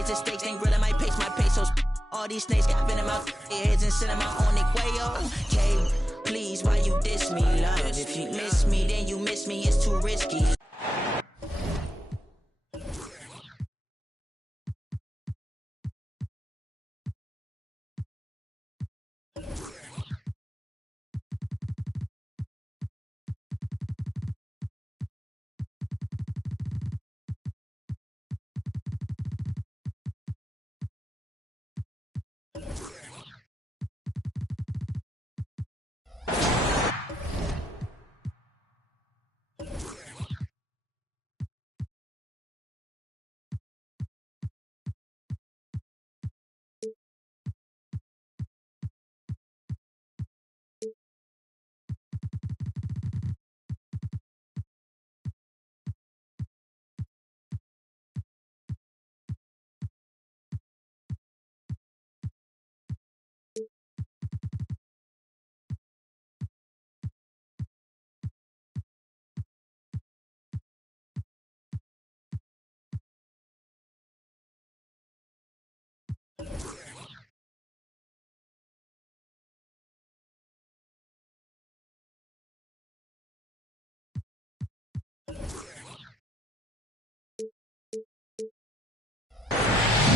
raise the stakes, then grilling my pace, my pesos. All these snakes got venom out their heads and send them out on their way. Okay, please, why you diss me, love? If you miss me, then you miss me, it's too risky.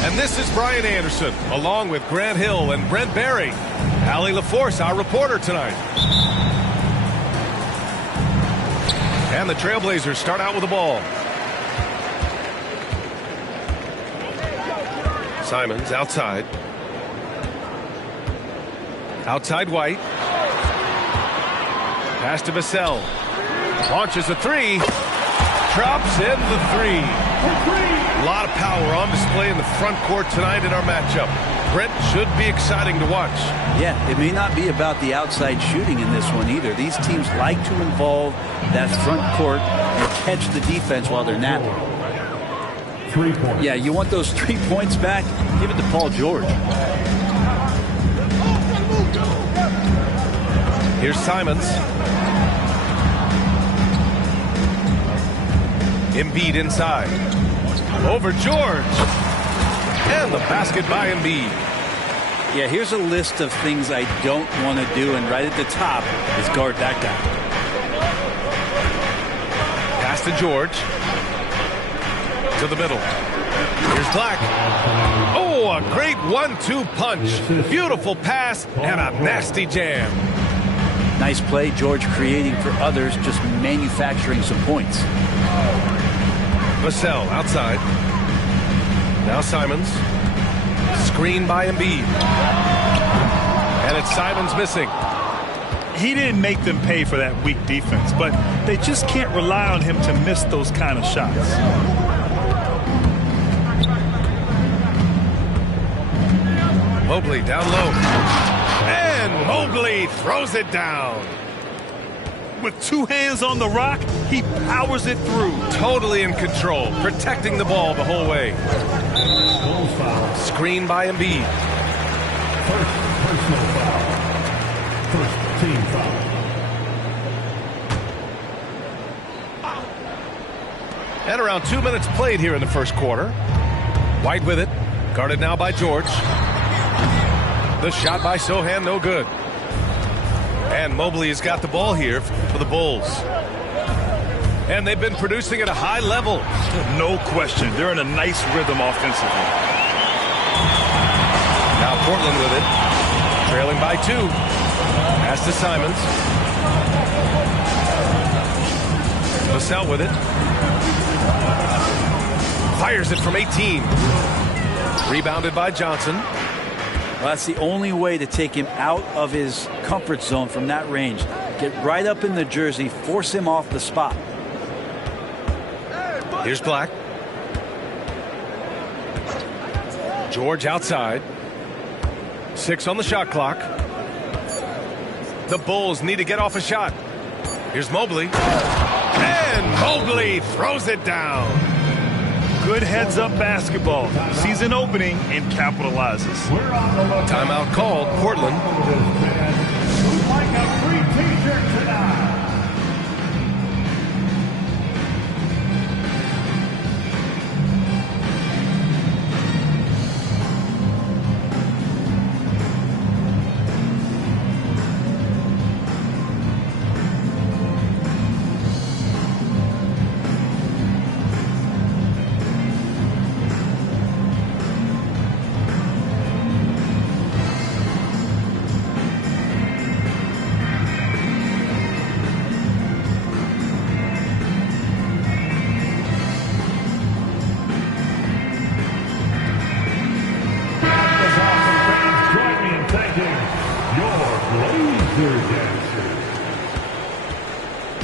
And this is Brian Anderson, along with Grant Hill and Brent Berry. Allie LaForce, our reporter tonight. And the Trailblazers start out with the ball. Simons outside. Outside White. Pass to Vassell. Launches a three. Drops in the three. A lot of power on display in the front court tonight in our matchup. Brent, should be exciting to watch. Yeah, it may not be about the outside shooting in this one either. These teams like to involve that front court and catch the defense while they're napping. 3 points. Yeah, you want those 3 points back? Give it to Paul George. Here's Simons. Embiid inside. Over George. And the basket by Embiid. Yeah, here's a list of things I don't want to do, and right at the top is guard that guy. Pass to George. To the middle. Here's Black. Oh, a great 1-2 punch. Beautiful pass and a nasty jam. Nice play, George creating for others, just manufacturing some points. Vassell outside. Now Simons. Screen by Embiid. And it's Simons missing. He didn't make them pay for that weak defense, but they just can't rely on him to miss those kind of shots. Mobley down low. And Mobley throws it down. With 2 hands on the rock, he powers it through. Totally in control, protecting the ball the whole way. Screen by Embiid. First personal foul. First team foul. And around 2 minutes played here in the first quarter. White with it. Guarded now by George. The shot by Sohan, no good. And Mobley has got the ball here for the Bulls. And they've been producing at a high level. No question. They're in a nice rhythm offensively. Now Portland with it. Trailing by 2. Pass to Simons. Vassell with it. Fires it from 18. Rebounded by Johnson. Well, that's the only way to take him out of his comfort zone from that range. Get right up in the jersey, force him off the spot. Here's Black. George outside. 6 on the shot clock. The Bulls need to get off a shot. Here's Mobley. And Mobley throws it down. Good heads-up basketball. Sees an opening and capitalizes. Timeout called. Portland. Who'd like a free t-shirt tonight?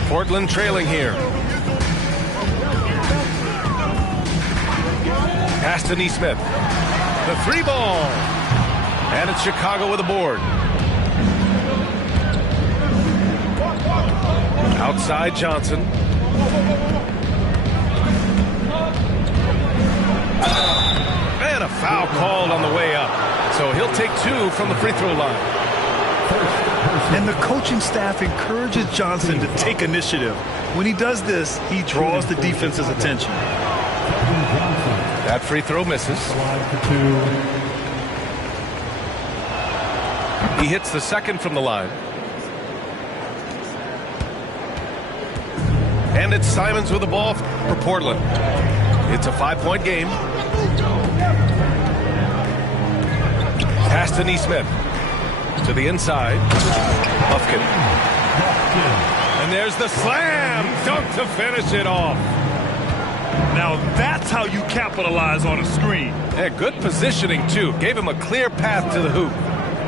Portland trailing here. Pass to Neesmith. The 3-ball. And it's Chicago with a board. Outside Johnson. And a foul called on the way up. So he'll take 2 from the free throw line. And the coaching staff encourages Johnson to take initiative. When he does this, he draws the defense's attention. That free throw misses. He hits the second from the line. And it's Simons with the ball for Portland. It's a 5-point game. Pass to Neesmith. To the inside. Buffkin. And there's the slam dunk to finish it off. Now that's how you capitalize on a screen. Yeah, good positioning, too. Gave him a clear path to the hoop.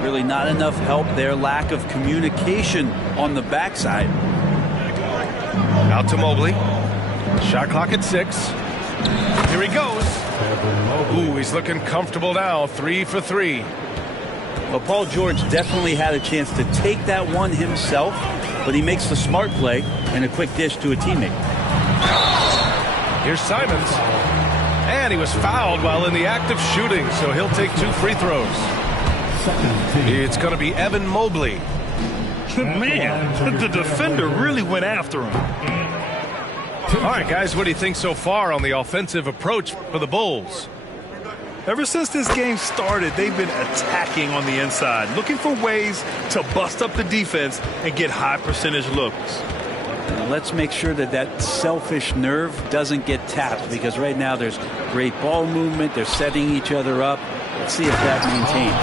Really not enough help there. Lack of communication on the backside. Out to Mobley. Shot clock at 6. Here he goes. Ooh, he's looking comfortable now. 3 for 3. Well, Paul George definitely had a chance to take that one himself, but he makes the smart play and a quick dish to a teammate. Here's Simons. And he was fouled while in the act of shooting, so he'll take 2 free throws. It's going to be Evan Mobley. Man, the defender really went after him. All right, guys, what do you think so far on the offensive approach for the Bulls? Ever since this game started, they've been attacking on the inside, looking for ways to bust up the defense and get high percentage looks. Let's make sure that that selfish nerve doesn't get tapped, because right now there's great ball movement. They're setting each other up. Let's see if that maintains.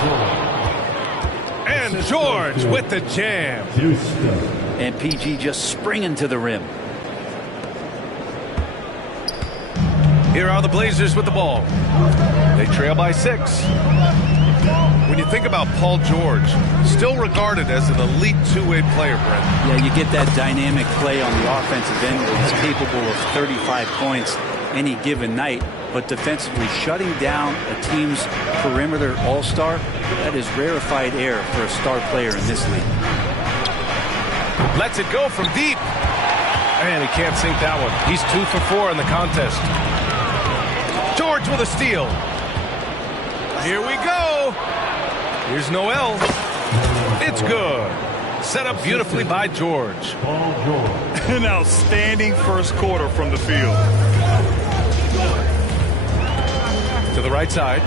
And George with the jam. And PG just springing to the rim. Here are the Blazers with the ball. They trail by 6. When you think about Paul George, still regarded as an elite two-way player, Brent. Yeah, you get that dynamic play on the offensive end where he's capable of 35 points any given night, but defensively shutting down a team's perimeter all-star, that is rarefied air for a star player in this league. Lets it go from deep. And he can't sink that one. He's 2 for 4 in the contest. George with a steal. Here we go. Here's Noel. It's good. Set up beautifully by George. An outstanding first quarter from the field. To the right side.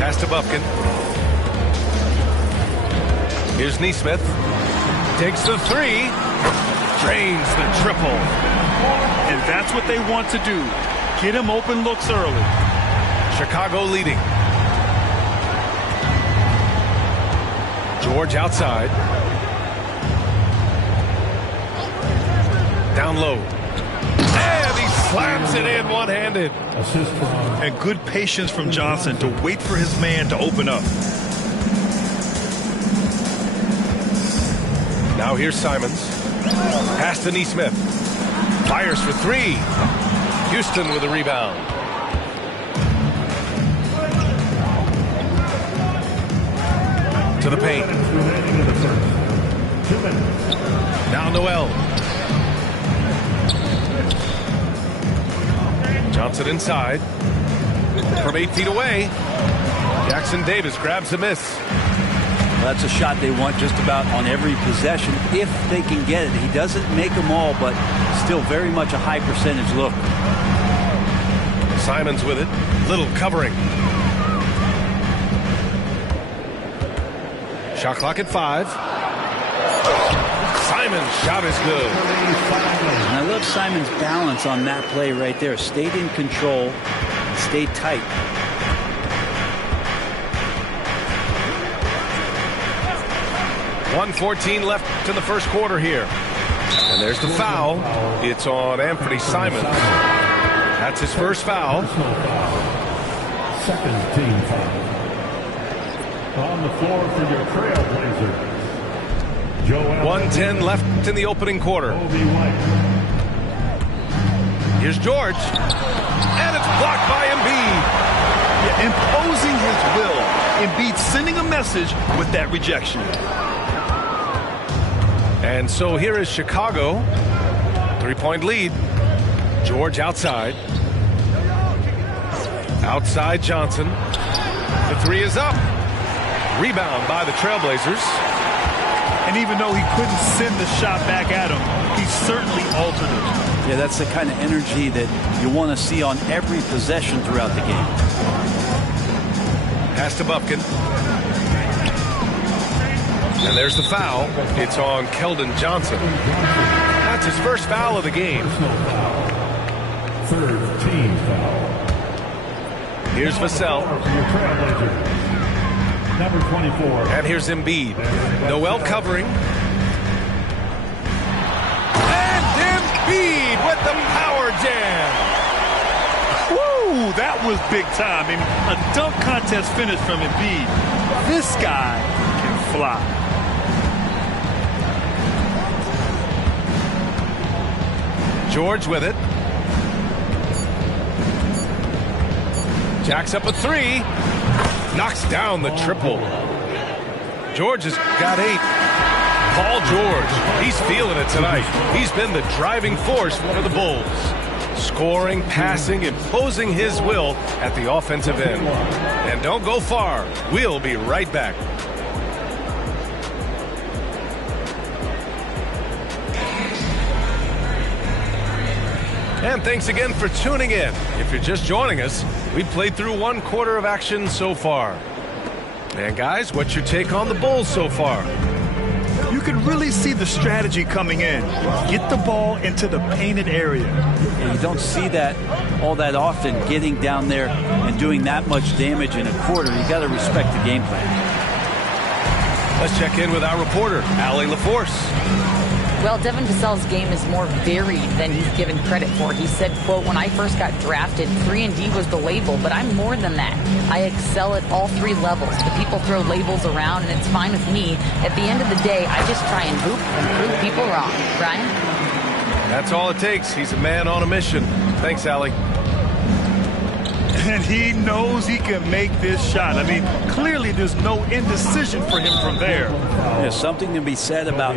Pass to Buffkin. Here's Neesmith. Takes the 3. Drains the triple. And that's what they want to do. Get him open looks early. Chicago leading. George outside. Down low. And he slams it in one-handed. And good patience from Johnson to wait for his man to open up. Now here's Simons. Pass to Neesmith. Fires for 3. Houston with a rebound. To the paint. Now Noel. Johnson inside. From 8 feet away. Jackson Davis grabs the miss. That's a shot they want just about on every possession if they can get it. He doesn't make them all, but still very much a high percentage look. Simons with it. Little covering. Shot clock at 5. Simons' shot is good. And I love Simons' balance on that play right there. Stayed in control, stayed tight. .114 left in the first quarter here. And there's the foul. It's on Anthony Simons. That's his first foul. Second team foul. On the floor for your Trailblazers, 1:10 left in the opening quarter. Here's George. And it's blocked by Embiid. Yeah, imposing his will. Embiid sending a message with that rejection. And so here is Chicago. 3-point lead. George outside. Outside Johnson. The three is up. Rebound by the Trailblazers. And even though he couldn't send the shot back at him, he certainly altered it. Yeah, that's the kind of energy that you want to see on every possession throughout the game. Pass to Bufkin. And there's the foul. It's on Keldon Johnson. That's his first foul of the game. Third team foul. Here's Vassell. Number 24. And here's Embiid. Noel covering. And Embiid with the power jam. Woo, that was big time. I mean, a dunk contest finish from Embiid. This guy can fly. George with it. Jacks up a three. Knocks down the triple. George has got 8. Paul George, he's feeling it tonight. He's been the driving force for the Bulls. Scoring, passing, imposing his will at the offensive end. And don't go far. We'll be right back. And thanks again for tuning in. If you're just joining us, we've played through 1 quarter of action so far. And guys, what's your take on the Bulls so far? You can really see the strategy coming in. Get the ball into the painted area. And you don't see that all that often, getting down there and doing that much damage in a quarter. You got to respect the game plan. Let's check in with our reporter, Allie LaForce. Well, Devin Vassell's game is more varied than he's given credit for. He said, quote, "When I first got drafted, 3-and-D was the label, but I'm more than that. I excel at all 3 levels. The people throw labels around, and it's fine with me. At the end of the day, I just try and hoop and prove people wrong." Brian? That's all it takes. He's a man on a mission. Thanks, Allie. And he knows he can make this shot. I mean, clearly there's no indecision for him from there. There's something to be said about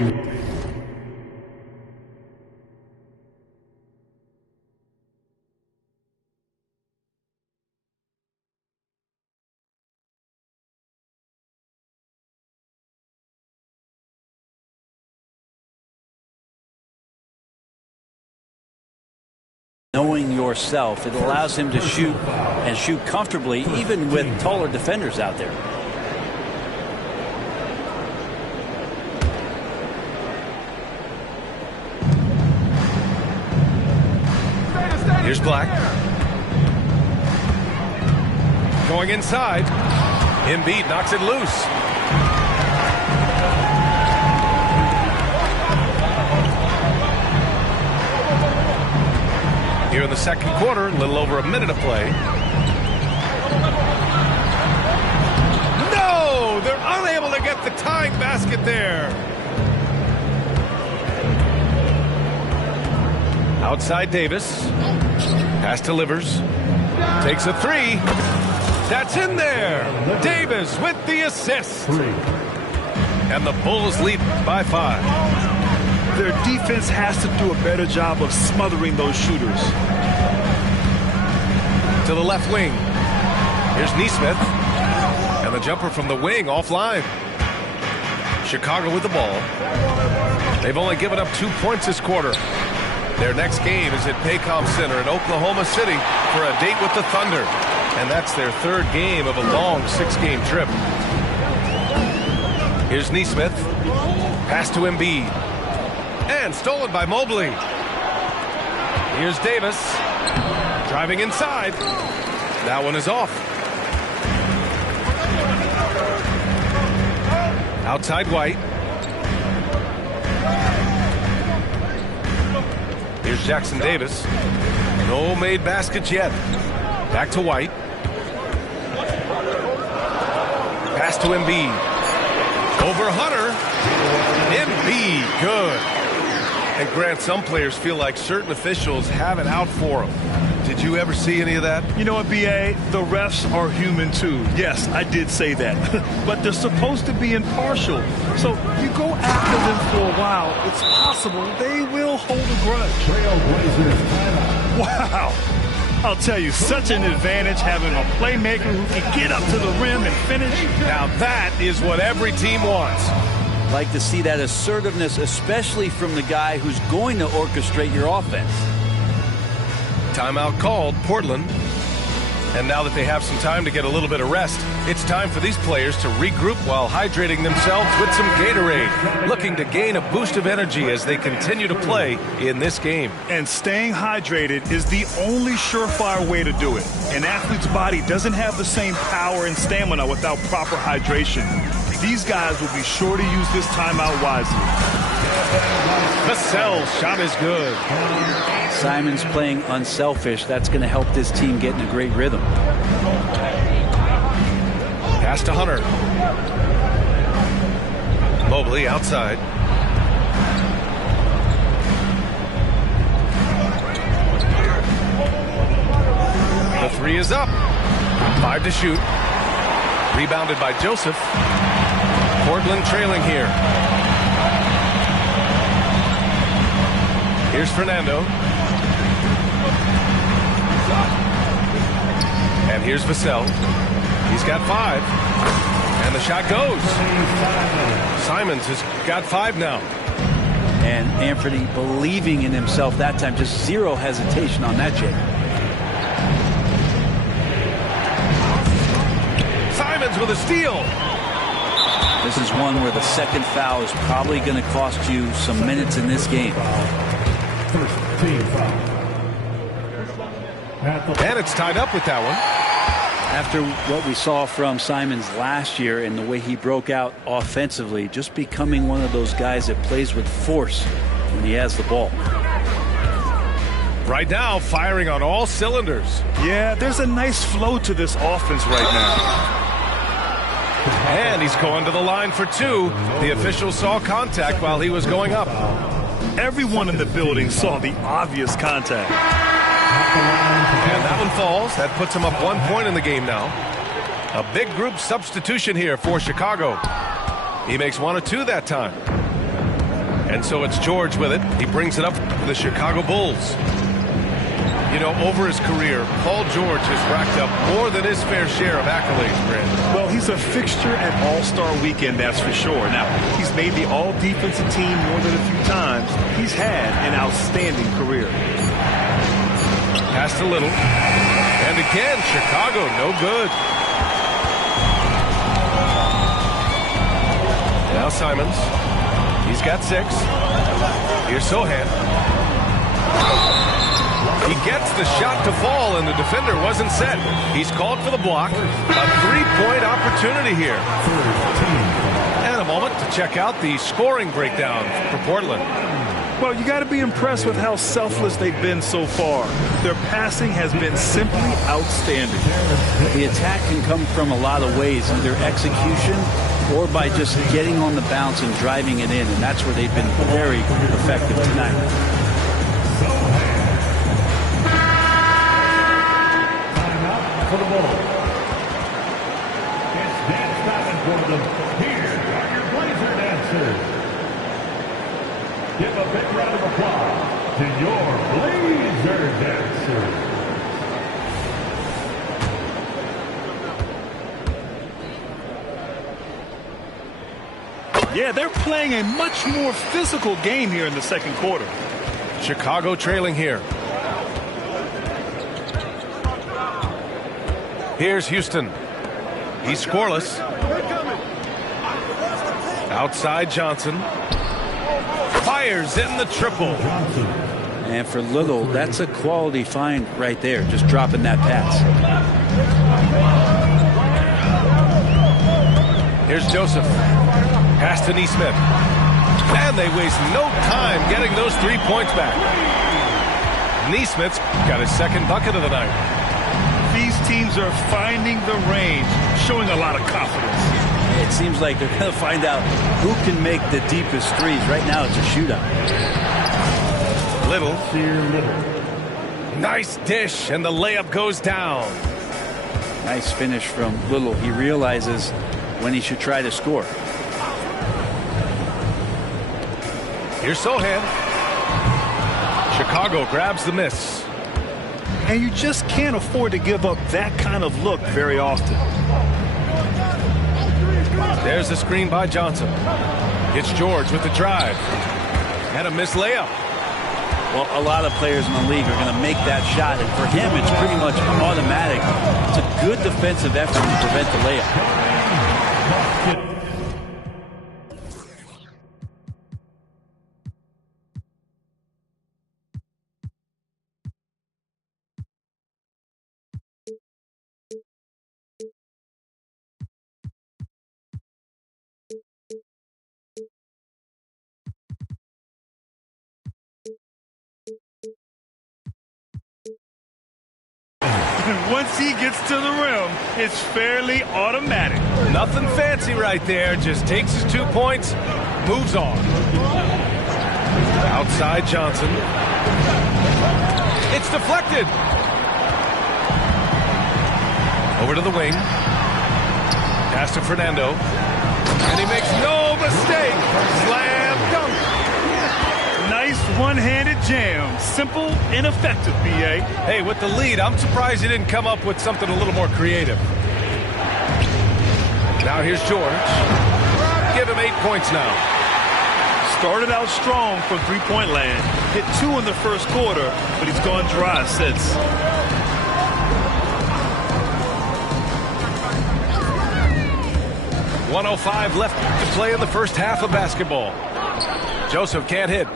knowing yourself. It allows him to shoot and shoot comfortably, even with taller defenders out there. Here's Black. Going inside. Embiid knocks it loose. Here in the second quarter, a little over a minute of play. No! They're unable to get the tying basket there. Outside Davis. Pass to Livers. Takes a 3. That's in there. Davis with the assist. And the Bulls lead by 5. Their defense has to do a better job of smothering those shooters. To the left wing. Here's Nesmith. And the jumper from the wing offline. Chicago with the ball. They've only given up 2 points this quarter. Their next game is at Paycom Center in Oklahoma City for a date with the Thunder. And that's their 3rd game of a long 6-game trip. Here's Nesmith. Pass to Embiid. And stolen by Mobley. Here's Davis. Driving inside. That one is off. Outside White. Here's Jackson Davis. No made baskets yet. Back to White. Pass to Embiid. Over Hunter. Embiid, good. And Grant, some players feel like certain officials have it out for them. Did you ever see any of that? You know what, B.A.? The refs are human, too. Yes, I did say that. But they're supposed to be impartial. So you go after them for a while, it's possible they will hold a grudge. Trailblazers timeout. Wow. I'll tell you, such an advantage having a playmaker who can get up to the rim and finish. Now that is what every team wants. Like to see that assertiveness, especially from the guy who's going to orchestrate your offense. Timeout called, Portland. And now that they have some time to get a little bit of rest, it's time for these players to regroup while hydrating themselves with some Gatorade, looking to gain a boost of energy as they continue to play in this game. And staying hydrated is the only surefire way to do it. An athlete's body doesn't have the same power and stamina without proper hydration. These guys will be sure to use this timeout wisely. Vassell's shot is good. Simon's playing unselfish. That's going to help this team get in a great rhythm. Pass to Hunter. Mobley outside. The three is up. 5 to shoot. Rebounded by Joseph. Portland trailing here. Here's Fernando. And here's Vassell. He's got 5. And the shot goes. Simons has got 5 now. And Anthony believing in himself that time. Just zero hesitation on that, Jay. Simons with a steal. This is one where the second foul is probably going to cost you some minutes in this game. First team foul. And it's tied up with that one. After what we saw from Simons last year and the way he broke out offensively, just becoming one of those guys that plays with force when he has the ball. Right now, firing on all cylinders. Yeah, there's a nice flow to this offense right now. And he's going to the line for 2. The official saw contact while he was going up. Everyone in the building saw the obvious contact. And that one falls. That puts him up 1 point in the game now. A big group substitution here for Chicago. He makes 1 or 2 that time. And so it's George with it. He brings it up to the Chicago Bulls. You know, over his career, Paul George has racked up more than his fair share of accolades, Brandon. Well, he's a fixture at All-Star Weekend, that's for sure. Now, he's made the All-Defensive Team more than a few times. He's had an outstanding career. Pass to Little. And again, Chicago, no good. Now Simons. He's got 6. Here's Sohan. He gets the shot to fall, and the defender wasn't set. He's called for the block. A 3-point opportunity here. And a moment to check out the scoring breakdown for Portland. Well, you got to be impressed with how selfless they've been so far. Their passing has been simply outstanding. The attack can come from a lot of ways, either execution or by just getting on the bounce and driving it in, and that's where they've been very effective tonight. For the Bulls. It's dance time for them. Here are your Blazer dancers. Give a big round of applause to your Blazer dancers. Yeah, they're playing a much more physical game here in the second quarter. Chicago trailing here. Here's Houston. He's scoreless. Outside Johnson. Fires in the triple. And for Little, that's a quality find right there, just dropping that pass. Here's Joseph. Pass to Neesmith. And they waste no time getting those 3 points back. Neesmith's got his second bucket of the night. These teams are finding the range, showing a lot of confidence. It seems like they're going to find out who can make the deepest threes. Right now, it's a shootout. Little. Nice dish, and the layup goes down. Nice finish from Little. He realizes when he should try to score. Here's Sohan. Chicago grabs the miss. And you just can't afford to give up that kind of look very often. There's a screen by Johnson. It's George with the drive. And a missed layup. Well, a lot of players in the league are going to make that shot, and for him, it's pretty much automatic. It's a good defensive effort to prevent the layup. Once he gets to the rim, it's fairly automatic. Nothing fancy right there. Just takes his 2 points, moves on. Outside Johnson. It's deflected. Over to the wing. Pass to Fernando. And he makes no mistake. Slam dunk. Nice one-handed jam. Simple and effective, B.A. Hey, with the lead, I'm surprised he didn't come up with something a little more creative. Now here's George. Give him 8 points now. Started out strong from three-point land. Hit 2 in the first quarter, but he's gone dry since. .105 left to play in the first half of basketball. Joseph can't hit.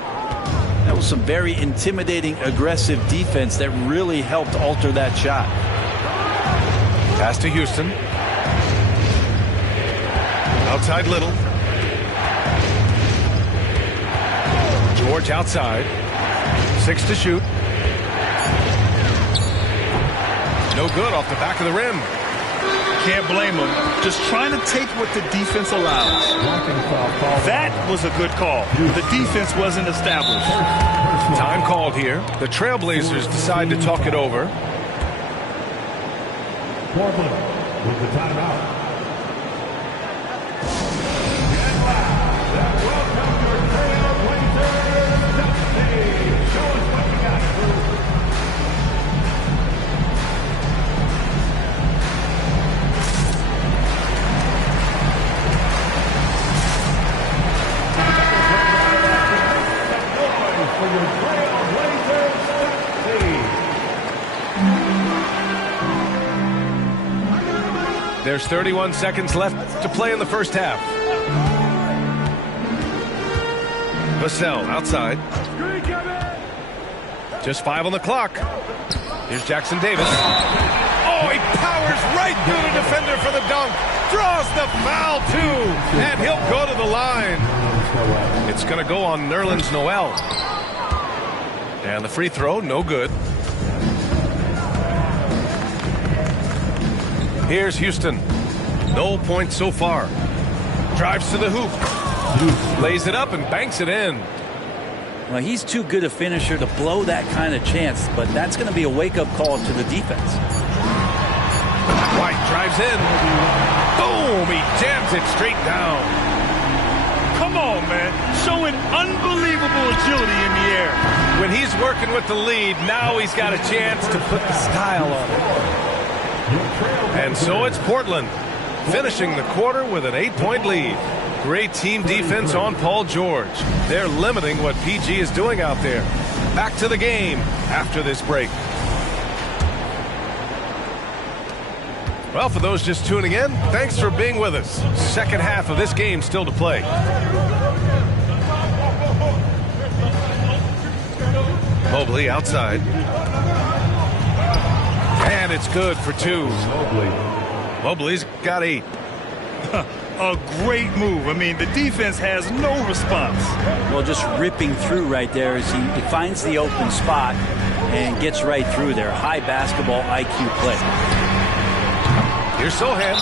That was some very intimidating, aggressive defense that really helped alter that shot. Pass to Houston. Outside Little. George outside. 6 to shoot. No good off the back of the rim. Can't blame him. Just trying to take what the defense allows. That was a good call. The defense wasn't established. Time called here. The Trailblazers decide to talk it over. Portland with the timeout. There's 31 seconds left to play in the first half. Vassell outside. Just 5 on the clock. Here's Jackson Davis. Oh, he powers right through the defender for the dunk. Draws the foul, too. And he'll go to the line. It's going to go on Nerlens Noel. And the free throw, no good. Here's Houston. No points so far. Drives to the hoop. Lays it up and banks it in. Well, he's too good a finisher to blow that kind of chance, but that's going to be a wake-up call to the defense. White drives in. Boom! He jams it straight down. Come on, man. Showing unbelievable agility in the air. When he's working with the lead, now he's got a chance to put the style on it. And so it's Portland, finishing the quarter with an 8-point lead. Great team defense on Paul George. They're limiting what PG is doing out there. Back to the game after this break. Well, for those just tuning in, thanks for being with us. Second half of this game still to play. Mobley outside. And it's good for 2. Mobley's got 8. A great move. I mean, the defense has no response. Well, just ripping through right there as he finds the open spot and gets right through there. High basketball IQ play. Here's Sohan.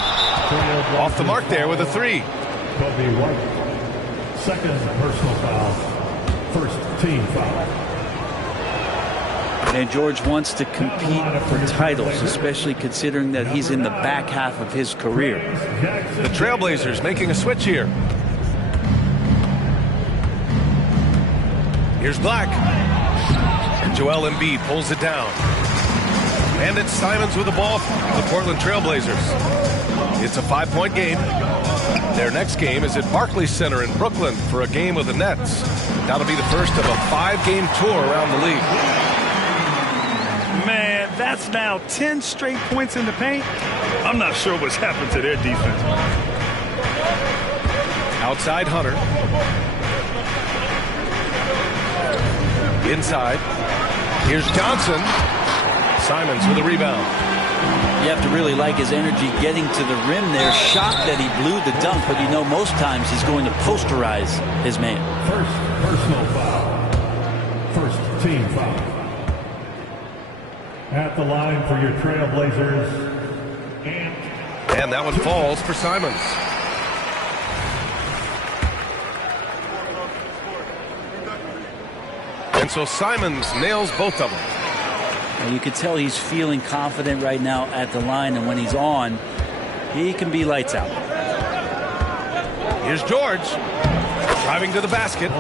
Off the mark there with a 3. Kobe White. Second personal foul. First team foul. And George wants to compete for titles, especially considering that he's in the back half of his career. The Trailblazers making a switch here. Here's Black. Joel Embiid pulls it down. And it's Simons with the ball for the Portland Trailblazers. It's a 5-point game. Their next game is at Barclays Center in Brooklyn for a game with the Nets. That'll be the first of a 5-game tour around the league. Man, that's now 10 straight points in the paint. I'm not sure what's happened to their defense. Outside Hunter. Inside. Here's Johnson. Simons with a rebound. You have to really like his energy getting to the rim there. Shocked that he blew the dunk, but you know most times he's going to posterize his man. First personal foul. First team foul. At the line for your Trailblazers. And that one falls for Simons. And so Simons nails both of them. And you can tell he's feeling confident right now at the line, and when he's on, he can be lights out. Here's George. Driving to the basket.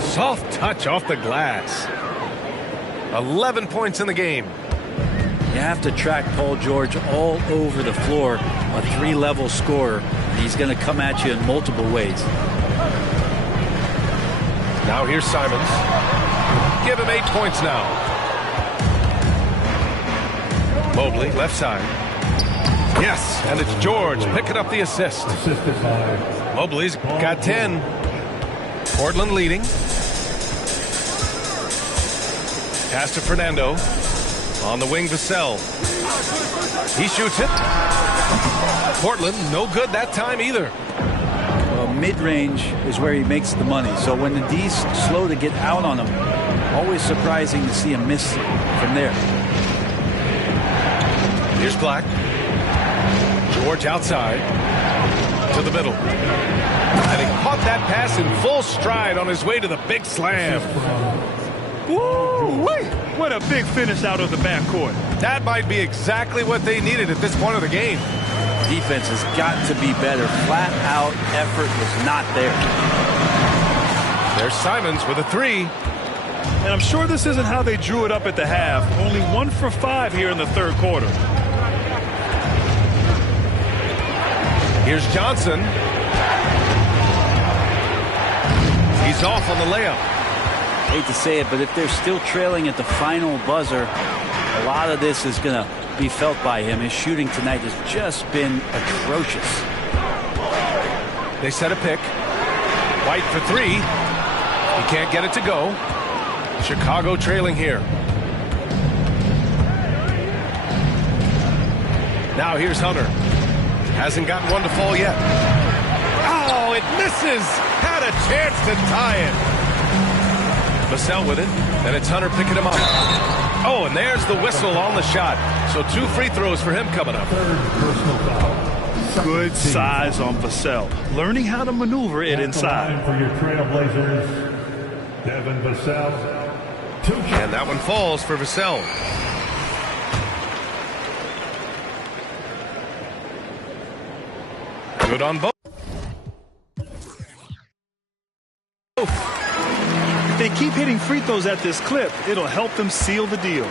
Soft touch off the glass. 11 points in the game. You have to track Paul George all over the floor, a 3-level scorer. He's going to come at you in multiple ways. Now here's Simons. Give him 8 points now. Mobley, left side. Yes, and it's George picking up the assist. Mobley's got 10. Portland leading. Pass to Fernando. On the wing, Vassell. He shoots it. Portland, no good that time either. Well, mid-range is where he makes the money. So when the D's slow to get out on him, always surprising to see him miss from there. Here's Black. George outside. To the middle. And he caught that pass in full stride on his way to the big slam. Woo-wee! What a big finish out of the backcourt. That might be exactly what they needed at this point of the game. Defense has got to be better. Flat out effort was not there. There's Simons with a 3. And I'm sure this isn't how they drew it up at the half. Only 1 for 5 here in the third quarter. Here's Johnson. He's off on the layup. Hate to say it, but if they're still trailing at the final buzzer, a lot of this is going to be felt by him. His shooting tonight has just been atrocious. They set a pick. White for 3. He can't get it to go. Chicago trailing here. Now here's Hunter. Hasn't gotten one to fall yet. Oh, it misses. Had a chance to tie it. Vassell with it, and it's Hunter picking him up. Oh, and there's the whistle on the shot. So 2 free throws for him coming up. Good size on Vassell. Learning how to maneuver it inside. For your Trailblazers, Devin Vassell. And that one falls for Vassell. Good on both. If they keep hitting free throws at this clip, it'll help them seal the deal.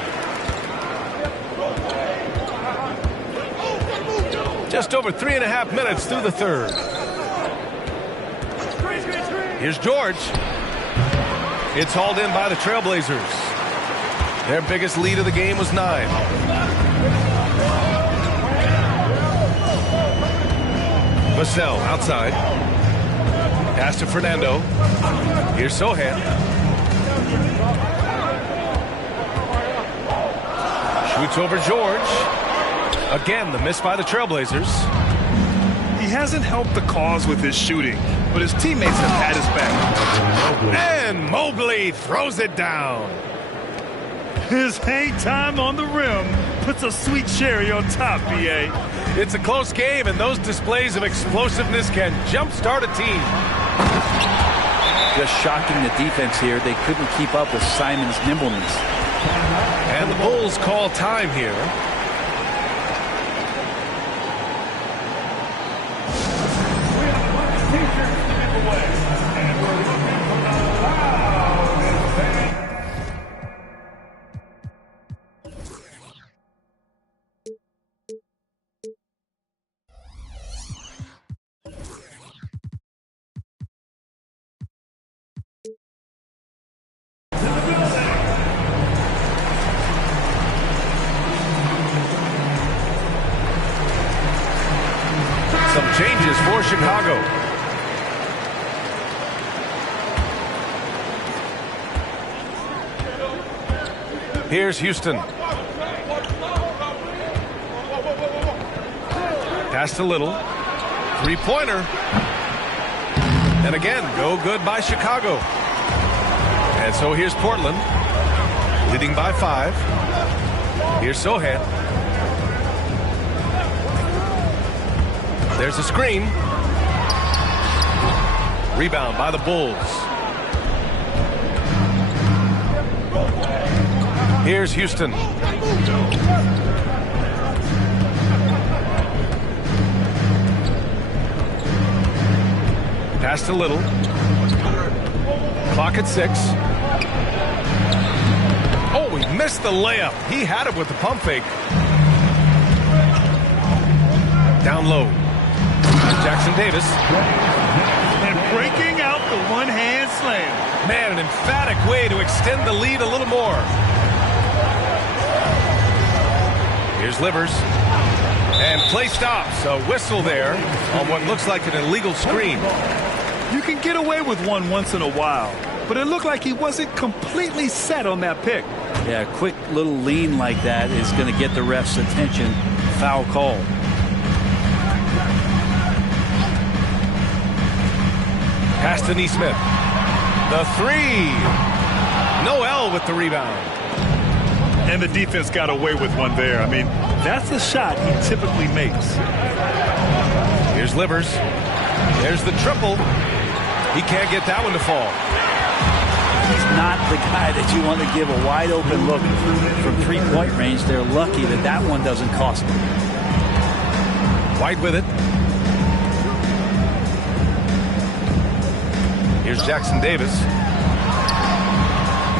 Just over 3.5 minutes through the third. Here's George. It's hauled in by the Trailblazers. Their biggest lead of the game was 9. Vassell outside. Pass to Fernando. Here's Sohan. Shoots over George. Again, the miss by the Trailblazers. He hasn't helped the cause with his shooting, but his teammates have had his back. And Mobley throws it down. His hang time on the rim puts a sweet cherry on top, BA. It's a close game, and those displays of explosiveness can jumpstart a team. Just shocking the defense here. They couldn't keep up with Simon's nimbleness. And the Bulls call time here. Some changes for Chicago. Here's Houston. Pass to Little. Three-pointer. And again, no good by Chicago. And so here's Portland, leading by 5. Here's Sohan. There's a screen. Rebound by the Bulls. Here's Houston. Pass to Little. Clock at 6. Oh, he missed the layup. He had it with the pump fake. Down low. Jackson Davis. And breaking out the one-hand slam. Man, an emphatic way to extend the lead a little more. Here's Livers. And play stops. A whistle there on what looks like an illegal screen. You can get away with one once in a while, but it looked like he wasn't completely set on that pick. Yeah, a quick little lean like that is going to get the ref's attention. Foul call. Pass to Neesmith. The 3. Noel with the rebound. And the defense got away with one there. I mean, that's a shot he typically makes. Here's Livers. There's the triple. He can't get that one to fall. He's not the guy that you want to give a wide open look from three-point range. They're lucky that that one doesn't cost them. White with it. Here's Jackson Davis.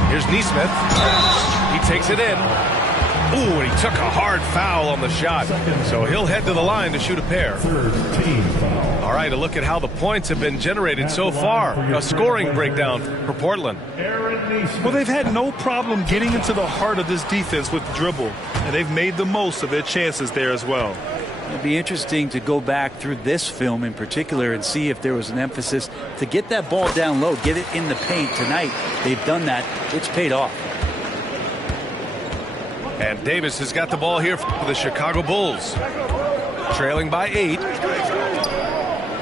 Here's Neesmith. He takes it in. Ooh, and he took a hard foul on the shot. So he'll head to the line to shoot a pair. All right, a look at how the points have been generated so far. A scoring breakdown for Portland. Well, they've had no problem getting into the heart of this defense with dribble, and they've made the most of their chances there as well. It'd be interesting to go back through this film in particular and see if there was an emphasis to get that ball down low, get it in the paint. Tonight, they've done that. It's paid off. And Davis has got the ball here for the Chicago Bulls. Trailing by 8.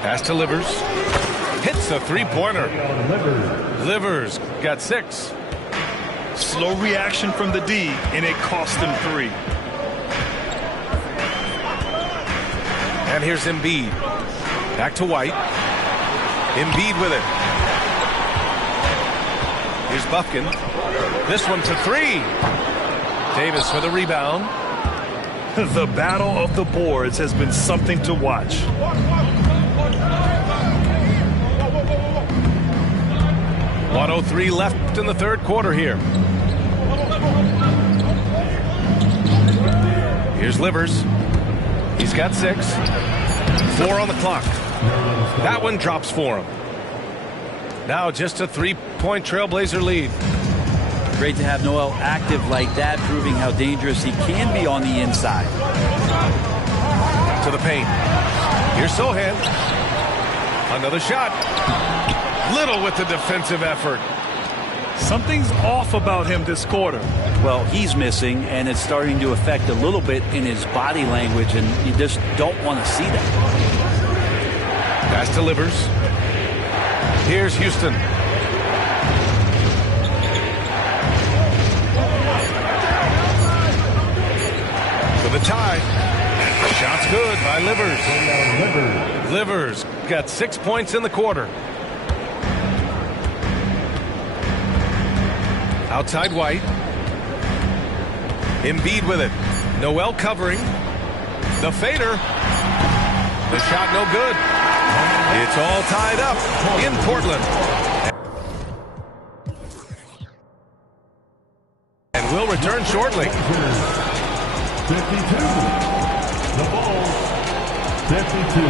Pass to Livers. Hits a three-pointer. Livers got 6. Slow reaction from the D, and it cost them 3. And here's Embiid. Back to White. Embiid with it. Here's Buffkin. This one to 3. Davis for the rebound. The battle of the boards has been something to watch. .103 left in the third quarter here. Here's Livers. He's got 6. 4 on the clock. That one drops for him. Now just a 3-point Trailblazer lead. Great to have Noel active like that, proving how dangerous he can be on the inside. To the paint. Here's Sohan. Another shot. Little with the defensive effort. Something's off about him this quarter. Well, he's missing, and it's starting to affect a little bit in his body language, and you just don't want to see that. Pass to Livers. Here's Houston. For the tie. Shot's good by Livers. Livers got 6 points in the quarter. Outside White. Embiid with it. Noel covering. The fader. The shot no good. It's all tied up in Portland. And we'll return shortly. 52. The ball. 52.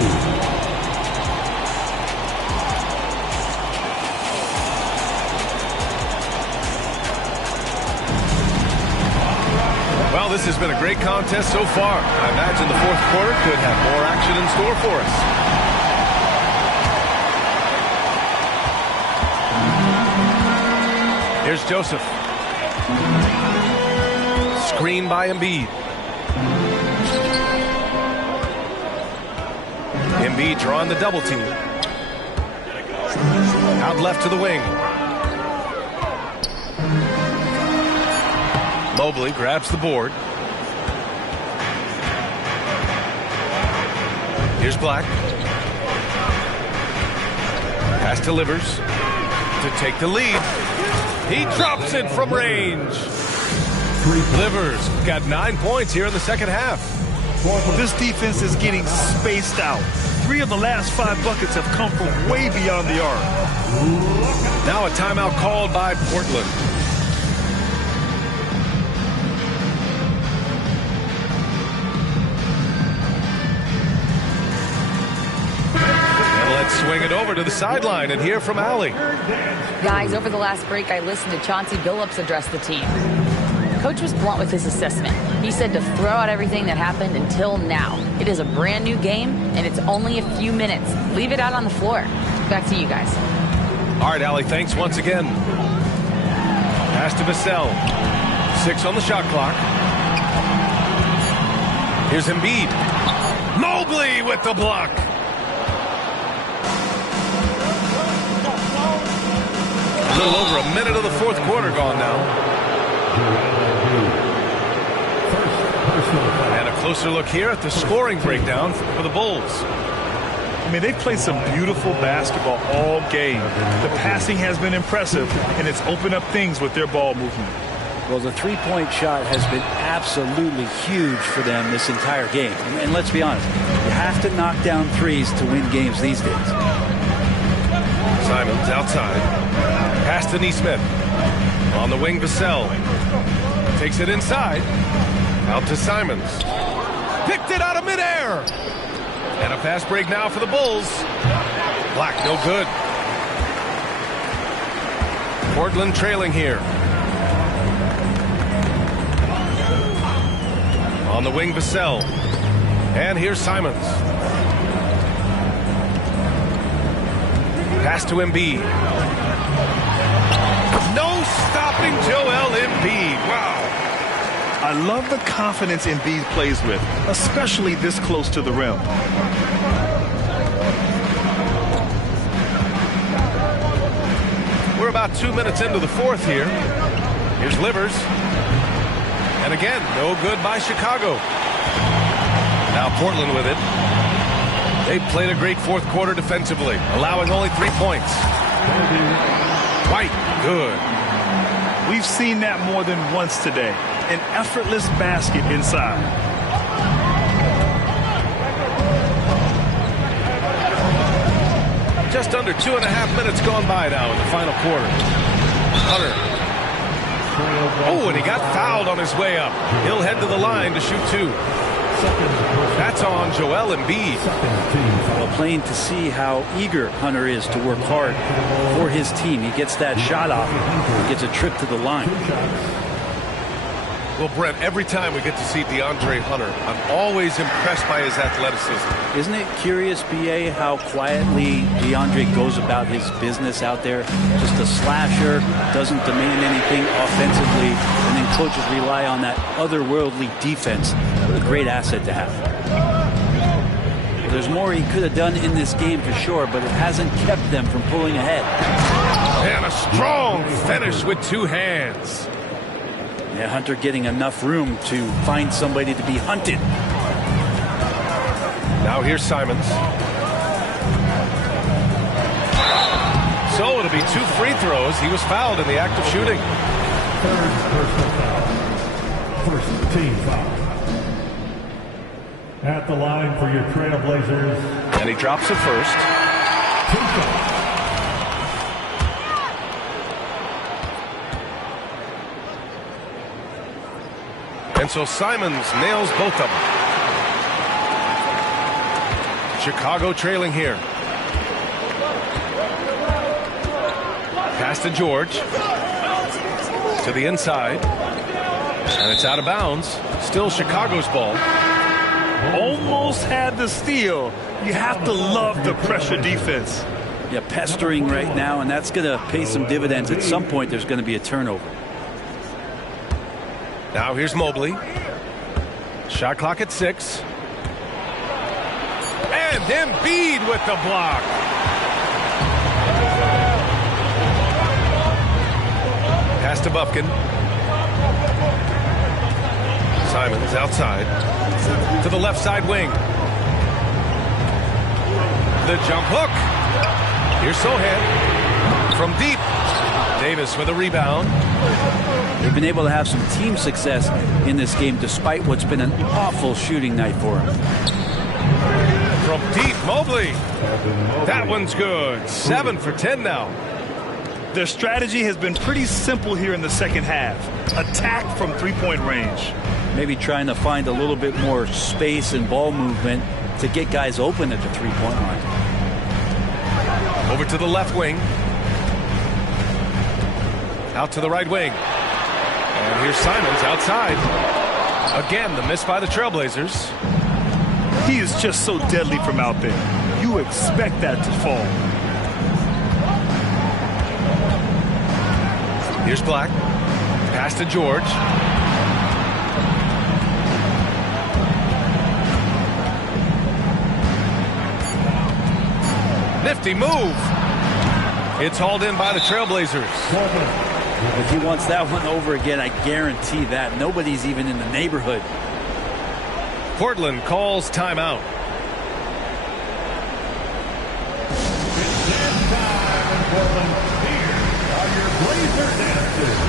Well, this has been a great contest so far. I imagine the fourth quarter could have more action in store for us. Here's Joseph. Screen by Embiid. Embiid drawing the double team. Out left to the wing. Mobley grabs the board. Here's Black. Pass to Livers to take the lead. He drops it from range. Livers got 9 points here in the second half. This defense is getting spaced out. 3 of the last 5 buckets have come from way beyond the arc. Now a timeout called by Portland. Swing it over to the sideline and hear from Allie. Guys, over the last break, I listened to Chauncey Billups address the team. Coach was blunt with his assessment. He said to throw out everything that happened until now. It is a brand new game, and it's only a few minutes. Leave it out on the floor. Back to you guys. All right, Allie, thanks once again. Pass to Vassell. 6 on the shot clock. Here's Embiid. Mobley with the block. A little over a minute of the fourth quarter gone now. And a closer look here at the scoring breakdown for the Bulls. I mean, they've played some beautiful basketball all game. The passing has been impressive, and it's opened up things with their ball movement. Well, the three-point shot has been absolutely huge for them this entire game. And let's be honest, you have to knock down threes to win games these days. Simons outside. Pass to Nesmith. On the wing, Vassell. Takes it inside. Out to Simons. Picked it out of midair. And a fast break now for the Bulls. Black, no good. Portland trailing here. On the wing, Vassell. And here's Simons. Pass to Embiid. No stopping Joel Embiid. Wow. I love the confidence Embiid plays with, especially this close to the rim. We're about 2 minutes into the fourth here. Here's Livers. And again, no good by Chicago. Now Portland with it. They played a great fourth quarter defensively, allowing only 3 points. White, good. We've seen that more than once today. An effortless basket inside. Just under 2.5 minutes gone by now in the final quarter. Hunter. Oh, and he got fouled on his way up. He'll head to the line to shoot 2. That's on Joel Embiid. Well, plain to see how eager Hunter is to work hard for his team. He gets that shot off. He gets a trip to the line. Well, Brent, every time we get to see DeAndre Hunter, I'm always impressed by his athleticism. Isn't it curious, B.A., how quietly DeAndre goes about his business out there? Just a slasher, doesn't demand anything offensively, and then coaches rely on that otherworldly defense. What a great asset to have. There's more he could have done in this game for sure, but it hasn't kept them from pulling ahead. And a strong finish with 2 hands. Yeah, Hunter getting enough room to find somebody to be hunted. Now here's Simons. So it'll be 2 free throws. He was fouled in the act of shooting. Third personal foul. First team foul. At the line for your Trailblazers. And he drops it first. And so Simons nails both of them. Chicago trailing here. Pass to George. To the inside. And it's out of bounds. Still Chicago's ball. Almost had the steal. You have to love the pressure defense. Yeah, pestering right now, and that's going to pay some dividends. At some point, there's going to be a turnover. Now here's Mobley. Shot clock at 6. And Embiid with the block. Pass to Bufkin. Simons outside. To the left side wing. The jump hook. Here's Sohan. From deep. Davis with a rebound. They've been able to have some team success in this game despite what's been an awful shooting night for them. From deep, Mobley. That one's good. 7 for 10 now. Their strategy has been pretty simple here in the second half. Attack from three-point range. Maybe trying to find a little bit more space and ball movement to get guys open at the three-point line. Over to the left wing. Out to the right wing. And here's Simons outside. Again, the miss by the Trailblazers. He is just so deadly from out there. You expect that to fall. Here's Black. Pass to George. Nifty move. It's hauled in by the Trailblazers. If he wants that one over again, I guarantee that. Nobody's even in the neighborhood. Portland calls timeout. It's dance time in Portland. Here are your Blazer dancers.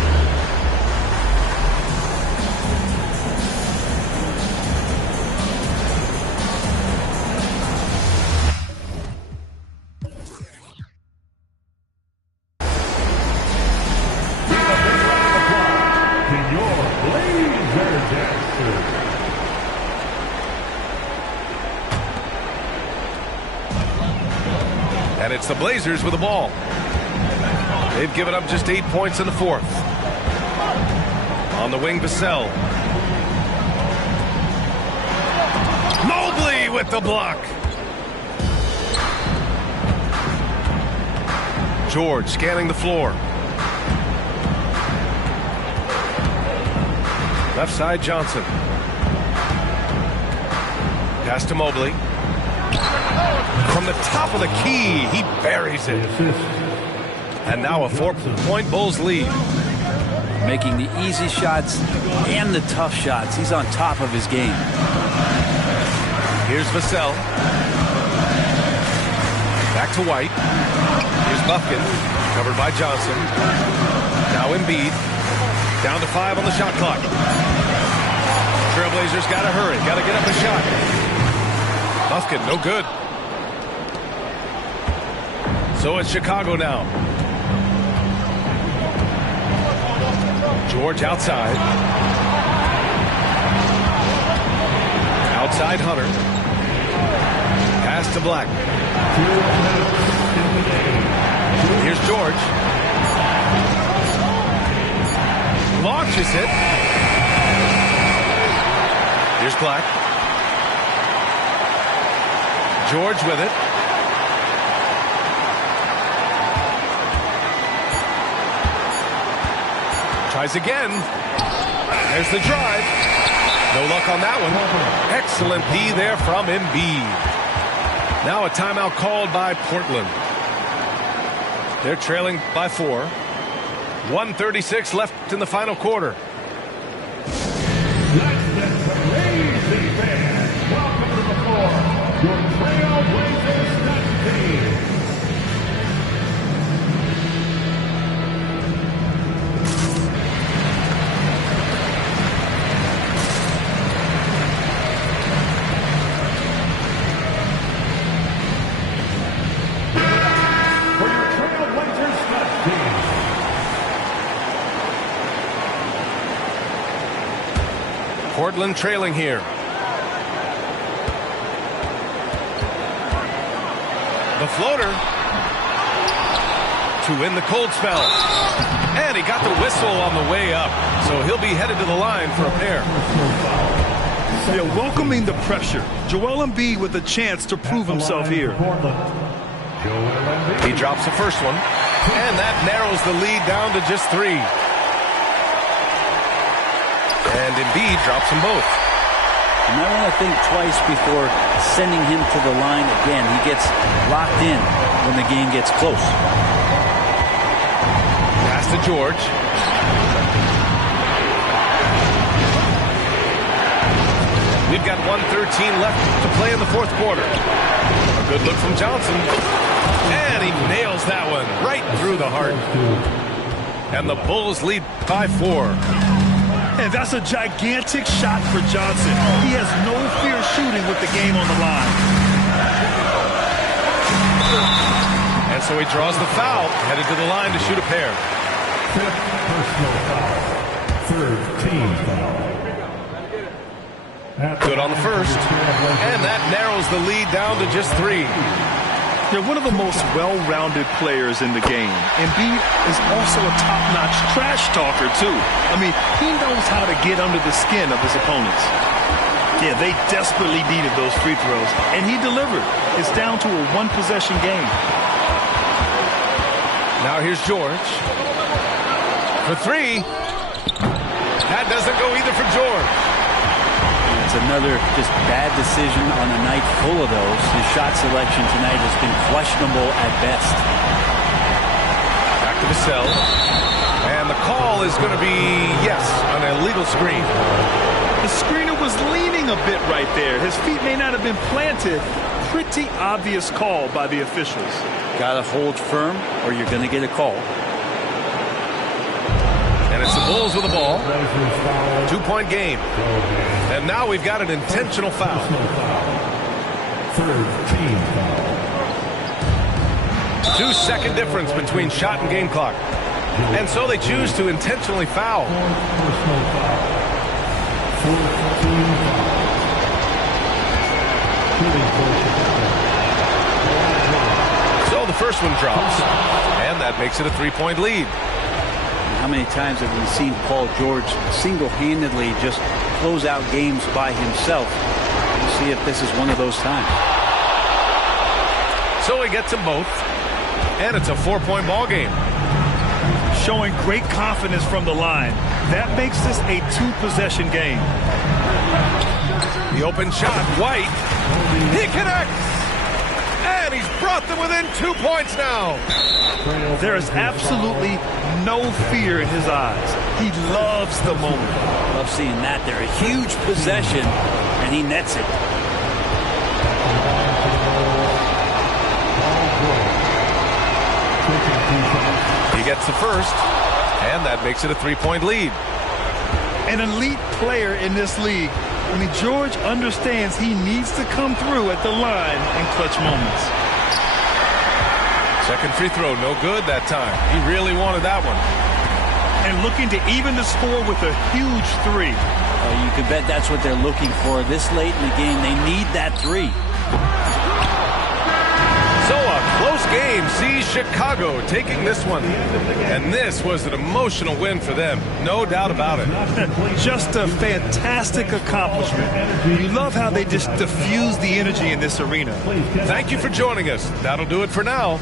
And it's the Blazers with the ball. They've given up just 8 points in the fourth. On the wing, Vassell. Mobley with the block. George scanning the floor. Left side, Johnson. Pass to Mobley. From the top of the key, he buries it. And now a 4-point Bulls lead. Making the easy shots and the tough shots. He's on top of his game. Here's Vassell. Back to White. Here's Bufkin. Covered by Johnson. Now Embiid. Down to 5 on the shot clock. Trailblazers got to hurry. Got to get up a shot. Bufkin, no good. So it's Chicago now. George outside. Outside Hunter. Pass to Black. Here's George. Launches it. Here's Black. George with it. Tries again. There's the drive. No luck on that one. Excellent D there from Embiid. Now a timeout called by Portland. They're trailing by 4. 1:36 left in the final quarter. Welcome to the floor, your Portland trailing here. The floater to win the cold spell. And he got the whistle on the way up. So he'll be headed to the line for a pair. They're welcoming the pressure. Joel Embiid with a chance to prove himself here. He drops the first one. And that narrows the lead down to just 3. And Embiid drops them both. You might want to think twice before sending him to the line again. He gets locked in when the game gets close. Pass to George. We've got 1:13 left to play in the fourth quarter. A good look from Johnson. And he nails that one right through the heart. And the Bulls lead by 4. And that's a gigantic shot for Johnson. He has no fear shooting with the game on the line. And so he draws the foul, headed to the line to shoot a pair. 5th personal foul. 3rd team foul. Good on the first. And that narrows the lead down to just 3. They're one of the most well-rounded players in the game. Embiid is also a top-notch trash talker, too. I mean, he knows how to get under the skin of his opponents. Yeah, they desperately needed those free throws, and he delivered. It's down to a one-possession game. Now here's George. For 3. That doesn't go either for George. It's another just bad decision on a night full of those. His shot selection tonight has been questionable at best. Back to Vassell. And the call is going to be, yes, an illegal screen. The screener was leaning a bit right there. His feet may not have been planted. Pretty obvious call by the officials. Got to hold firm or you're going to get a call. And it's the Bulls with the ball. 2-point game. And now we've got an intentional foul. 3rd team foul. 2-second difference between shot and game clock. And so they choose to intentionally foul. 4th personal foul. 4th team foul. Shooting portion. So the first one drops. And that makes it a 3-point lead. How many times have we seen Paul George single-handedly just close out games by himself? We'll see if this is one of those times. So he gets them both. And it's a 4-point ball game. Showing great confidence from the line. That makes this a 2-possession game. The open shot, White. He connects. And he's brought them within 2 points now. There is absolutely no fear in his eyes. He loves the moment. Love seeing that there. A huge possession, and he nets it. He gets the first, and that makes it a 3-point lead. An elite player in this league. I mean, George understands he needs to come through at the line in clutch moments. Second free throw, no good that time. He really wanted that one. And looking to even the score with a huge 3. You can bet that's what they're looking for this late in the game. They need that 3. So a close game sees Chicago taking this one. And this was an emotional win for them. No doubt about it. Just a fantastic accomplishment. You love how they just diffuse the energy in this arena. Thank you for joining us. That'll do it for now.